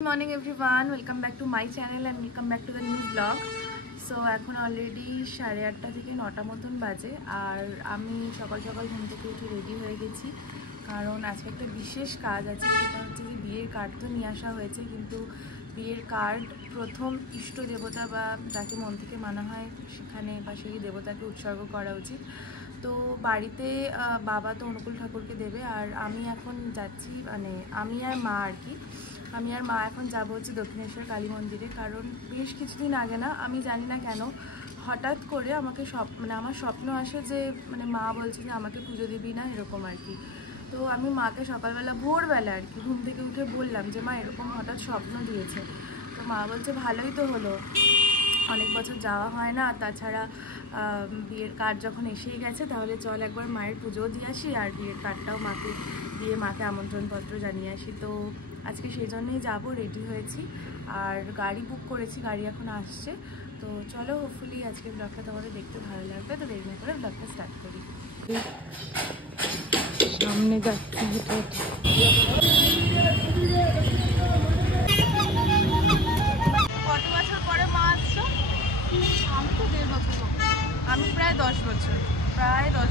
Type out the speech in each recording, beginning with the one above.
Good morning everyone, welcome back to my channel and welcome back to the new vlog. So এখন already 8:30 থেকে 9টা মতন বাজে আর আমি সকাল সকাল ঘুম থেকে উঠে রেডি হয়ে গেছি কারণ আজকে একটা বিশেষ কাজ আছে। সেটা হচ্ছে যে বিয়ের কার্ড তো নিয়ে আসা হয়েছে, কিন্তু বিয়ের কার্ড প্রথম ইষ্ট দেবতা বা যাকে মন থেকে মানা হয় সেখানে বা সেই দেবতাকে উৎসর্গ করা উচিত। তো বাড়িতে বাবা তো অনুকূল ঠাকুরকে দেবে আর আমি এখন যাচ্ছি, মানে আমি আর মা আর কি, আমি আর মা এখন যাবো হচ্ছে দক্ষিণেশ্বর কালী মন্দিরে। কারণ বেশ কিছুদিন আগে না, আমি জানি না কেন হঠাৎ করে আমাকে আমার স্বপ্ন আসে যে মা বলছে যে আমাকে পুজো দিবি না, এরকম আর কি। তো আমি মাকে সকালবেলা ভোরবেলা আর কি ঘুম থেকে উঠে বললাম যে মা এরকম হঠাৎ স্বপ্ন দিয়েছে। তো মা বলছে ভালোই তো হলো, অনেক বছর যাওয়া হয় না, তাছাড়া বিয়ের কার্ড যখন এসেই গেছে তাহলে চল একবার মায়ের পুজোও দিয়ে আসি আর বিয়ের কার্ডটাও মাকে দিয়ে মাকে আমন্ত্রণপত্র জানিয়ে আসি। তো আজকে সেই জন্যই যাবো, রেডি হয়েছি আর গাড়ি বুক করেছি, গাড়ি এখন আসছে। তো চলো, হোপফুলি আজকে ব্লগটা তোমাদের দেখতে ভালো লাগবে। তো দেরি না করে ব্লগটা স্টার্ট করি। সামনে যাচ্ছি কত বছর পরে মা আসছো? আমি তো 1.5 বছর, আমি প্রায় 10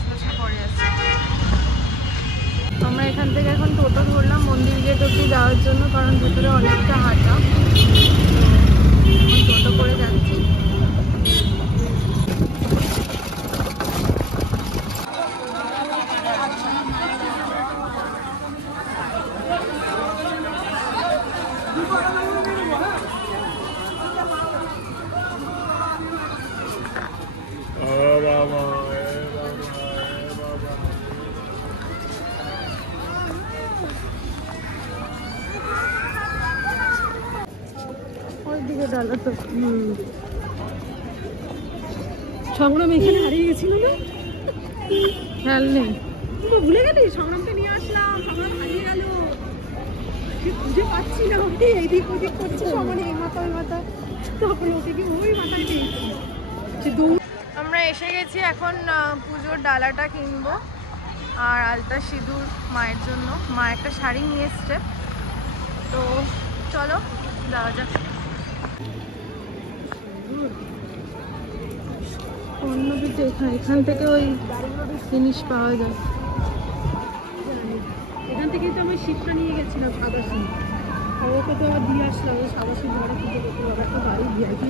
বছর পরে আসছি। আমরা এখান থেকে এখন টোটো ধরলাম মন্দির গেট অব্দি যাওয়ার জন্য, কারণ ভেতরে অনেকটা হাঁটা, টোটো করে যাচ্ছি। সংগ্রাম এখানে হারিয়ে গেছিল না, খেয়াল নেই, তুই তো ভুলে গেলি। সংগ্রামকে নিয়ে আসলাম, সংগ্রাম হারিয়ে গেল, খুঁজে পাচ্ছি না, ওকে এইদিক ওদিক করছে সমানে, এই মাথা ওই মাথা, তারপরে ওকে কি ওই মাথায় পেয়েছি। আমরা এসে গেছি, এখন পুজোর ডালাটা কিনবো আর আলতা সিঁদুর মায়ের জন্য। মা একটা শাড়ি নিয়ে এসছে, তো চলো যাওয়া যাক। অন্য দিকে এখান থেকে ওই জিনিস পাওয়া যায়। এখান থেকেই তো আমি শিবটা নিয়ে গেছিলাম, সাদা শিব, ওকে তো আবার দিয়ে আসলাম। ওই সাদা শিব ঘরে পুজো করতে হবে, একটা বাড়ি ভিআইপি।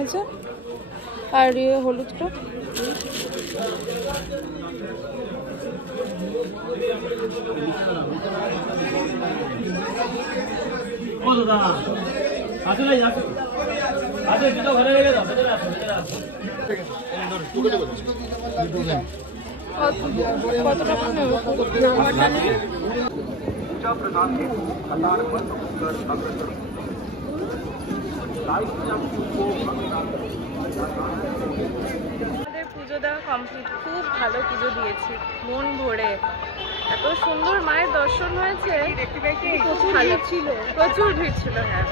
আচ্ছা, আর হলুদটা কত টাকা নেবে? নাম্বারটা নেবে। আমাদের পুজো দেওয়া কমপ্লিট, খুব ভালো পুজো দিয়েছি, মন ভরে। এত সুন্দর মায়ের দর্শন হয়েছে, প্রচুর ভিড় ছিল, হ্যাঁ।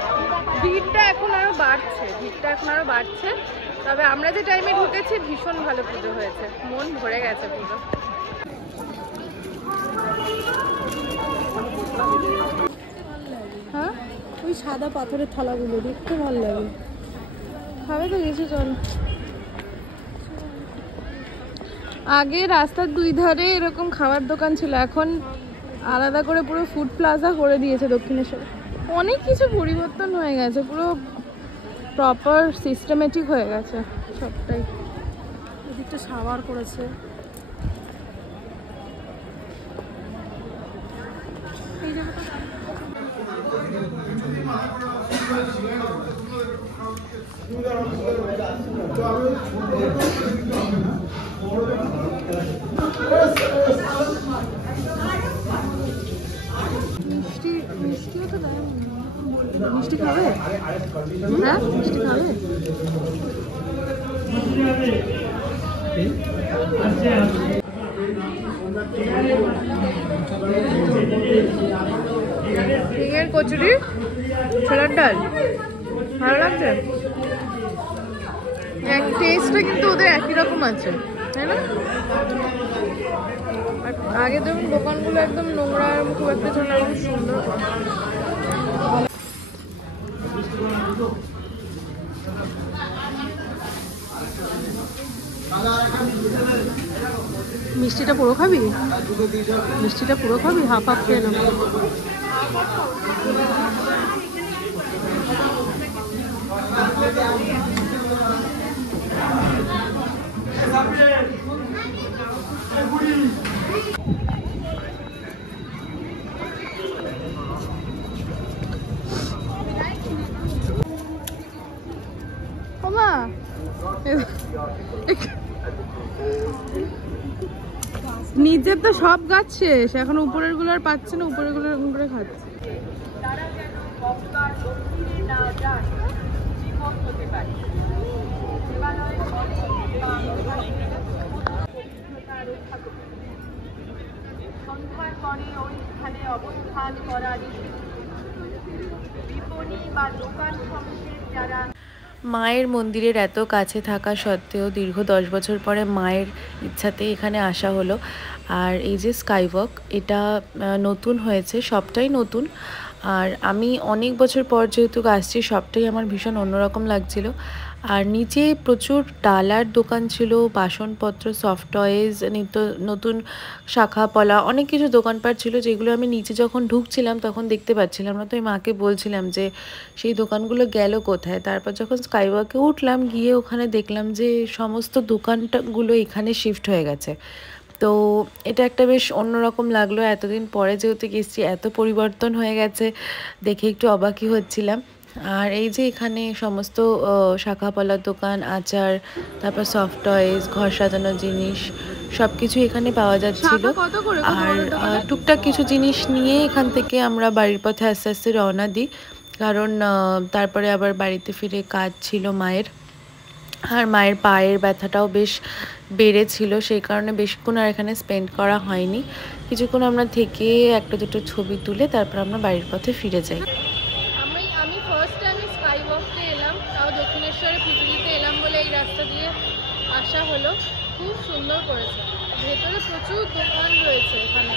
ভিড়টা এখন আরো বাড়ছে, তবে আমরা যে টাইমে ঢুকেছি ভীষণ ভালো পুজো হয়েছে, মন ভরে গেছে পুজো। হ্যাঁ, ওই সাদা পাথরের থালাগুলো দেখতে ভালো লাগে। খাবে তো কিছু, চল। আগে রাস্তার 2 ধারে এরকম খাবার দোকান ছিল, এখন আলাদা করে পুরো ফুড প্লাজা করে দিয়েছে দক্ষিণেশ্বরে। অনেক কিছু পরিবর্তন হয়ে গেছে, পুরো প্রপার সিস্টেমেটিক হয়ে গেছে সবটাই। এদিকটা সাবার করেছে। এই জায়গাটা মিষ্টিও তো দেয়। মিষ্টি খাবে? হ্যাঁ মিষ্টি খাবে? চিংড়ির কচুরি, ছোলার ডাল ভালো লাগছে। টেস্টটা কিন্তু ওদের একই রকম আছে, তাই না? আগে যেমন দোকানগুলো একদম নোংরা, খুব একটা ছিল, এখন সুন্দর। মিষ্টিটা পুরো খাবি? মিষ্টিটা পুরো খাবি? হাফ হাফ খেয়ে নেবো। নিচের তো সব গাছ শেষ, এখন উপরের গুলো আর পাচ্ছে না, উপরের গুলো এরকম করে খাচ্ছে। মায়ের মন্দিরের এত কাছে থাকা সত্ত্বেও দীর্ঘ 10 বছর পরে মায়ের ইচ্ছাতেই এখানে আসা হলো। আর এই যে স্কাইওয়াক, এটা নতুন হয়েছে, সবটাই নতুন। আর আমি অনেক বছর পর যেহেতু আসছি, সবটাই আমার ভীষণ অন্যরকম লাগছিল। আর নিচে প্রচুর ডালার দোকান ছিল, বাসনপত্র, সফট টয়েজ, নিত্য নতুন শাখা পলা, অনেক কিছু দোকানপাট ছিল, যেগুলো আমি নিচে যখন ঢুকছিলাম তখন দেখতে পাচ্ছিলাম না। তো আমি মাকে বলছিলাম যে সেই দোকানগুলো গেল কোথায়। তারপর যখন স্কাইওয়াকে উঠলাম, গিয়ে ওখানে দেখলাম যে সমস্ত দোকানগুলো এখানে শিফট হয়ে গেছে। তো এটা একটা বেশ অন্যরকম লাগলো, এতদিন পরে যেহেতু গেছি, এত পরিবর্তন হয়ে গেছে দেখে একটু অবাকই হচ্ছিলাম। আর এই যে এখানে সমস্ত শাখাপলার দোকান, আচার, তারপর সফট টয়েস, ঘর সাজানোর জিনিস, সব কিছু এখানে পাওয়া যাচ্ছিল। আর টুকটাক কিছু জিনিস নিয়ে এখান থেকে আমরা বাড়ির পথে আস্তে আস্তে রওনা দিই, কারণ তারপরে আবার বাড়িতে ফিরে কাজ ছিল মায়ের। আর মায়ের পায়ের ব্যথাটাও বেশ বেড়েছিল, সেই কারণে বেশিক্ষণ আর এখানে স্পেন্ড করা হয়নি। কিছুক্ষণ আমরা থেকে একটা দুটো ছবি তুলে তারপর আমরা বাড়ির পথে ফিরে যাই। আমি ফার্স্ট টাইম স্কাইওয়াকতে এলাম, তাও দক্ষিণেশ্বরে পুজোতে এলাম বলে এই রাস্তা দিয়ে আসা হলো। খুব সুন্দর করেছে, ভেতরে প্রচুর দোকান রয়েছে, এখানে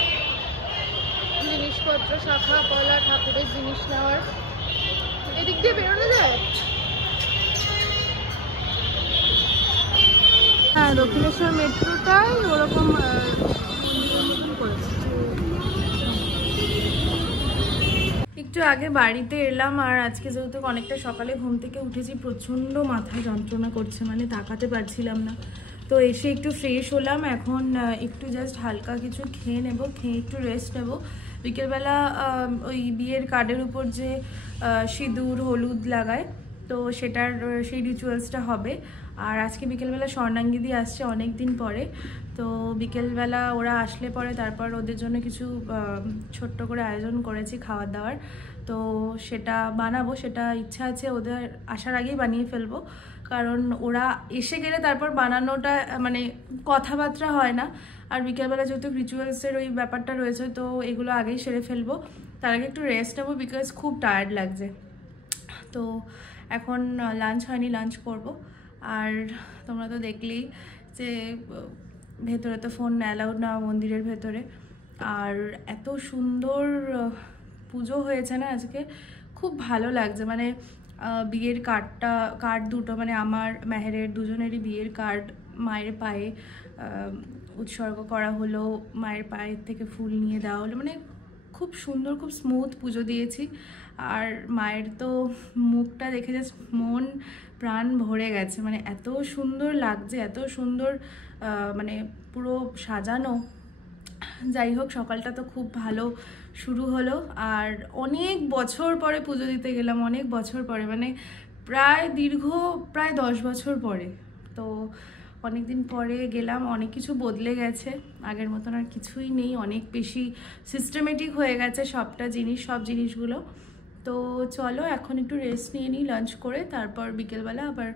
জিনিসপত্র, শাখা পলা, ঠাকুরের জিনিস নেওয়ার। এদিক দিয়ে বেরোনো যায়। হ্যাঁ, দক্ষিণেশ্বর মেট্রোটাই ওরকম করেছে। একটু আগে বাড়িতে এলাম, আর আজকে যেহেতু অনেকটা সকালে ঘুম থেকে উঠেছি, প্রচণ্ড মাথা যন্ত্রণা করছে, মানে তাকাতে পারছিলাম না। তো এসে একটু ফ্রেশ হলাম, এখন একটু জাস্ট হালকা কিছু খেয়ে নেব, খেয়ে একটু রেস্ট নেব। বিকেলবেলা ওই বিয়ের কার্ডের উপর যে সিঁদুর হলুদ লাগায়, তো সেটার সেই রিচুয়ালসটা হবে। আর আজকে বিকেলবেলা স্বর্ণাঙ্গিদি আসছে অনেক দিন পরে, তো বিকেলবেলা ওরা আসলে পরে তারপর ওদের জন্য কিছু ছোট্ট করে আয়োজন করেছি খাওয়ার দাওয়ার, তো সেটা বানাবো। সেটা ইচ্ছা আছে ওদের আসার আগেই বানিয়ে ফেলবো, কারণ ওরা এসে গেলে তারপর বানানোটা মানে কথাবার্তা হয় না। আর বিকেলবেলা যেহেতু রিচুয়ালসের ওই ব্যাপারটা রয়েছে, তো এগুলো আগেই সেরে ফেলবো। তার আগে একটু রেস্ট নেবো, বিকজ খুব টায়ার্ড লাগছে। তো এখন লাঞ্চ হয়নি, লাঞ্চ করব। আর তোমরা তো দেখলেই যে ভেতরে তো ফোন অ্যালাউড না মন্দিরের ভেতরে। আর এত সুন্দর পুজো হয়েছে না আজকে, খুব ভালো লাগছে। মানে বিয়ের কার্ড দুটো, মানে আমার মেহেরের দুজনেরই বিয়ের কার্ড মায়ের পায়ে উৎসর্গ করা হলো, মায়ের পায়ের থেকে ফুল নিয়ে দেওয়া হলো। মানে খুব সুন্দর, খুব স্মুথ পুজো দিয়েছি। আর মায়ের তো মুখটা দেখে জাস্ট মন প্রাণ ভরে গেছে, মানে এত সুন্দর লাগছে, এত সুন্দর মানে পুরো সাজানো। যাই হোক, সকালটা তো খুব ভালো শুরু হলো। আর অনেক বছর পরে পুজো দিতে গেলাম, অনেক বছর পরে, মানে প্রায় 10 বছর পরে। তো অনেক দিন পরে গেলাম, অনেক কিছু বদলে গেছে, আগের মতন আর কিছুই নেই, অনেক বেশি সিস্টেমেটিক হয়ে গেছে সব জিনিসগুলো। তো চলো এখন একটু রেস্ট নিয়ে নিই লাঞ্চ করে, তারপর বিকেলবেলা আবার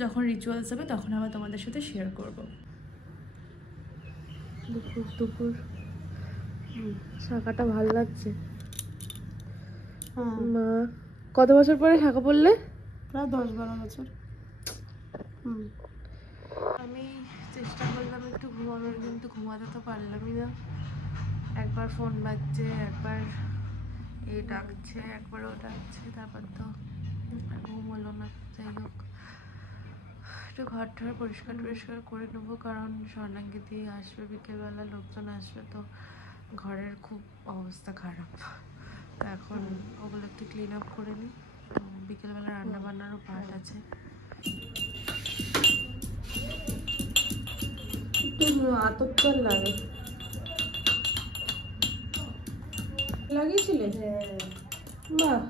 যখন রিচুয়ালস হবে তখন আবার তোমাদের সাথে শেয়ার করব। দুপুর দুপুর শাখাটা ভালো লাগছে। মা কত বছর পরে শাখা পড়লে? প্রায় 10-12 বছর। আমি চেষ্টা করলাম একটু ঘুমানোর, কিন্তু ঘুমাতে তো পারলামই না। একবার ফোন বাজছে, একবার এ ডাকছে, একবার ও ডাকছে, তারপর তো ঘুম হলো না। যাই হোক, একটু ঘর টর পরিষ্কার টরিষ্কার করে নেবো, কারণ স্বর্ণাঙ্গিতি আসবে বিকেলবেলা, লোকজন আসবে, তো ঘরের খুব অবস্থা খারাপ। তো এখন ওগুলো একটু ক্লিন আপ করে নিই। তো বিকেলবেলা রান্না বান্নারও পার্ট আছে। একটু আতপ লাগে লাগিয়েছিলে? বাহ,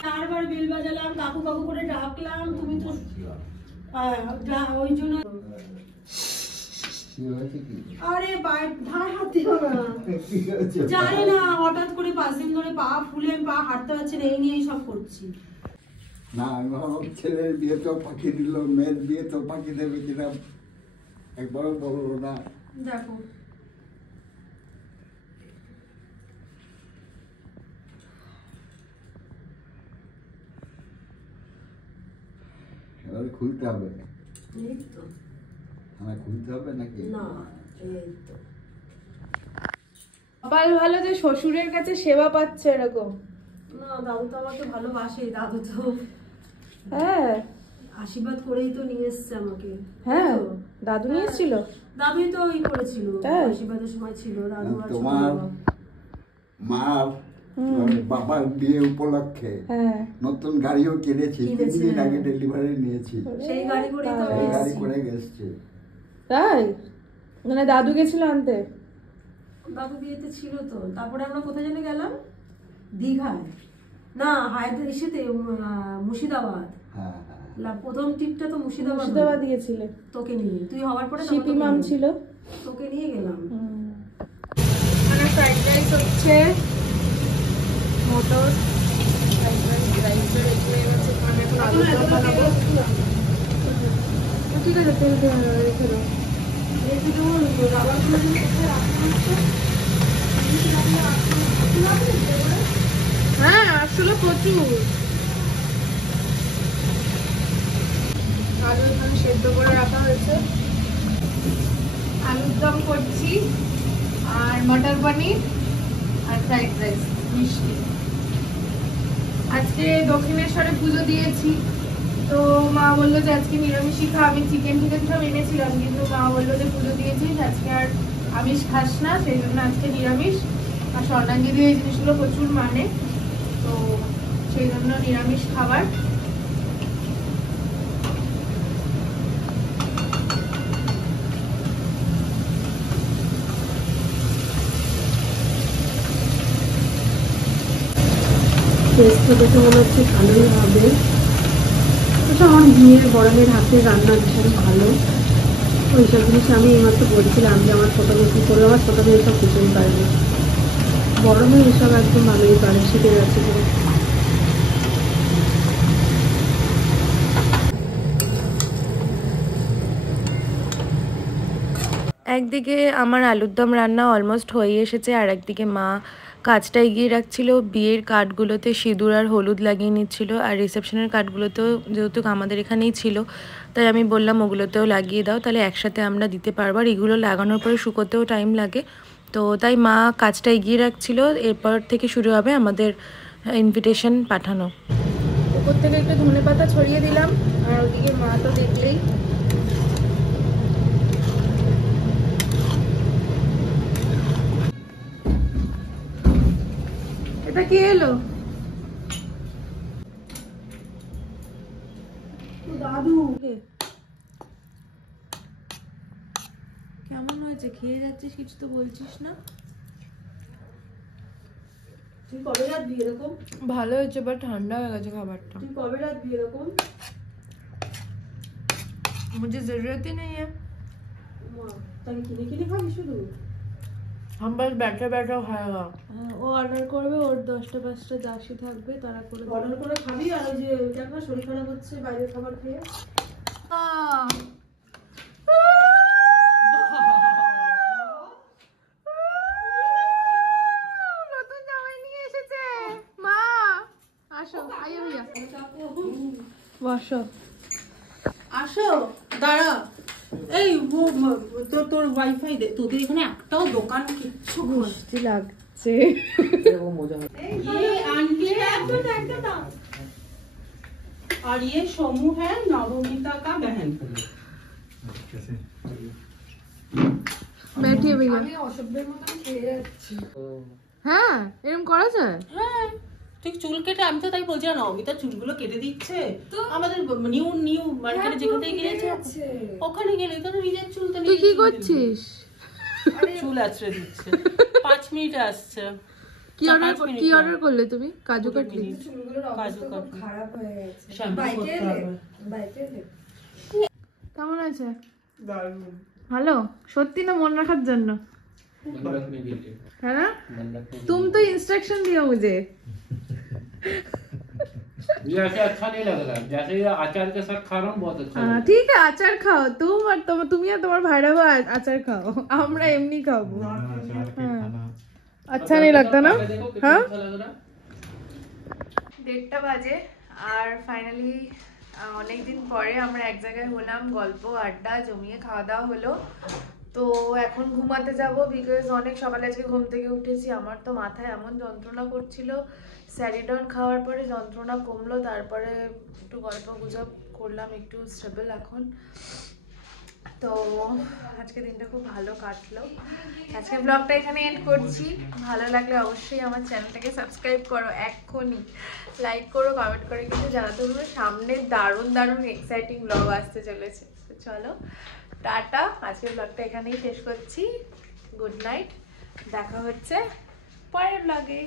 চারবার বেল বাজালাম, কাকু কাকু করে ডাকলাম, তুমি তো ওই জন্য। আরে ধার হাত দিও না, জানি না হঠাৎ করে 5 দিন ধরে পা ফুলে পা হাঁটতে পারছি না, এই নিয়েই সব করছি। না আমি ভাবলাম ছেলের বিয়ে তো পাখি দিল, মেয়ের বিয়ে তো পাখি দেবে কিনা একবারও বললো না। দেখো এবার খুলতে হবে, এই তো আমার খুলতে হবে নাকি? না, এই তো কপাল ভালো যে শ্বশুরের কাছে সেবা পাচ্ছে এরকম। না, দাদু তো আমাকে ভালোবাসে, দাদু তো হ্যাঁ আশীর্বাদ করেই তো নিয়ে এসছে আমাকে। হ্যাঁ, দাদু নিয়ে এসেছিল? দাদুই তো ওই করেছিল, তাই? আশীর্বাদের সময় ছিল দাদু আর তোমার মার বাবার বিয়ে উপলক্ষে নতুন গাড়িও কিনেছি, 3 দিন আগে ডেলিভারি নিয়েছি, সেই গাড়ি করে তো সেই গাড়ি করে গেছে। তাই? মানে দাদু গেছিল আনতে? দাদু বিয়েতে ছিল তো। তারপরে আমরা কোথায় যেন গেলাম, দীঘায় না হায়দ্রাবাদ, এসেতে মুর্শিদাবাদ। হ্যাঁ হ্যাঁ, প্রথম ট্রিপটা তো মুর্শিদাবাদ গিয়েছিলে তোকে নিয়ে, তুই হওয়ার পরে শিপি মাম ছিল, তোকে নিয়ে গেলাম। মানে ফ্রাইড রাইস হচ্ছে, মটর ফ্রাইড রাইস রেখে গেছে, মানে এখন আলু দম বানাবো। ঠিক আছে, তেল দিয়ে রেখে দাও। হ্যাঁ আসলে প্রচুর আলু এখানে সেদ্ধ করে রাখা হয়েছে, আলুর দম করছি, আর মটর পনির আর ফ্রাইড রাইস মিষ্টি। আজকে দক্ষিণেশ্বরে পুজো দিয়েছি, তো মা বললো যে আজকে নিরামিষই খা। আমি চিকেন সব এনেছিলাম, কিন্তু মা বললো যে পুজো দিয়েছিস আজকে আর আমিষ খাস না, সেই জন্য আজকে নিরামিষ। আর স্বর্ণাঙ্গিদি এই জিনিসগুলো প্রচুর মানে, তো সেই জন্য নিরামিষ খাবার। টেস্টটা দেখে মনে হচ্ছে ভালোই হবে। আমার বিয়ের বড়মের হাতের রান্না ভীষণ ভালো। ওইসব জিনিস আমি এইমাত্র বলছিলাম যে আমার ছোটো মেয়ে কী করবে, আমার ছোটো মেয়ে এসব কিছুই পারে না, বড় মেয়ে এসব একদম ভালোই পারে, শিখে যাচ্ছে পুরো। একদিকে আমার আলুর দম রান্না অলমোস্ট হয়ে এসেছে, আর একদিকে মা কাজটা এগিয়ে রাখছিল, বিয়ের কার্ডগুলোতে সিঁদুর আর হলুদ লাগিয়ে নিচ্ছিল, আর রিসেপশনের কার্ডগুলোতেও যেহেতু আমাদের এখানেই ছিল, তাই আমি বললাম ওগুলোতেও লাগিয়ে দাও, তাহলে একসাথে আমরা দিতে পারবো, আর এগুলো লাগানোর পরে শুকোতেও টাইম লাগে। তো তাই মা কাজটা এগিয়ে রাখছিল, এরপর থেকে শুরু হবে আমাদের ইনভিটেশন পাঠানো। উপর থেকে একটু ধনেপাতা ছড়িয়ে দিলাম, আর ওদিকে মা তো দেখলেই। এটা কি এলো? দাদু কেমন হয়েছে? খেয়ে যাচ্ছিস, কিছু তো বলছিস না। তুই কবে রাখবি এরকম? ভালো হয়েছে, বাট ঠান্ডা হয়ে গেছে খাবারটা। তুই কবে রাখবি এরকম? मुझे जरूरत ही नहीं है। তাহলে কিনে কিনে খাবি শুধু? हम बस बैठे बैठे खाएगा। ও অর্ডার করবে, ওর 10টা 5টা দাসী থাকবে, তারা করে অর্ডার করে খাবি। আর ওই যে কেন শরীর খারাপ হচ্ছে বাইরের খাবার খেয়ে? নতুন জামাই নিয়ে এসেছে মা। আসো, আইও ভাইয়া, বসো। আসো, দাঁড়া। এই তোর ওয়াইফাই দে। তোদের এখানে একটাও দোকান কিচ্ছু মিষ্টি লাগছে। ये आंटी है और ये सोमू है नवमीता का बहन। बैठिए भैया। আমি অসভ্যের মতন খেয়ে যাচ্ছি। হ্যাঁ, এরকম করা যায়? হ্যাঁ, ঠিক চুল কেটে, আমি তো তাই বলছি না, নবমিতা চুলগুলো কেটে দিচ্ছে। আমাদের নিউ মার্কেটে যেখানে গিয়েছে ওখানে গেলে তো নিজের চুল তো তুই কি করছিস? চুল আছড়ে দিচ্ছে। 5 মিনিট আসছে। কি অর্ডার করলে তুমি? কাজু কাটলি? কাজু কাটলি খারাপ হয়ে গেছে। কেমন আছে? ভালো? সত্যি না মন রাখার জন্য? है ना? तुम तो इंस्ट्रक्शन दिया मुझे। मुझे ऐसे अच्छा नहीं लग रहा, जैसे ये अचार के साथ खा रहा हूँ बहुत अच्छा लग रहा है। ठीक है, अचार खाओ तुम और তুমি আর তোমার ভাইরা আচার খাও, আমরা এমনি খাবো। अच्छा नहीं लगता ना? हाँ, 1:30 বাজে আর ফাইনালি অনেকদিন পরে আমরা এক জায়গায় হলাম, গল্প আড্ডা জমিয়ে খাওয়া দাওয়া হলো। তো এখন ঘুমাতে যাব, বিকজ অনেক সকালে আজকে ঘুম থেকে উঠেছি। আমার তো মাথায় এমন যন্ত্রণা করছিল, স্যারিডন খাওয়ার পরে যন্ত্রণা কমলো, তারপরে একটু গল্প গুজব করলাম, একটু স্টেবল এখন। তো আজকে দিনটা খুব ভালো কাটলো। আজকে ব্লগটা এখানে এন্ড করছি। ভালো লাগলে অবশ্যই আমার চ্যানেলটাকে সাবস্ক্রাইব করো, এক্ষুনি লাইক করো, কমেন্ট করে কিন্তু জানাতে হবে। সামনে দারুণ দারুণ এক্সাইটিং ব্লগ আসতে চলেছে। তো চলো টাটা, আজকের ব্লগটা এখানেই শেষ করছি। গুড নাইট, দেখা হচ্ছে পরের ব্লগে।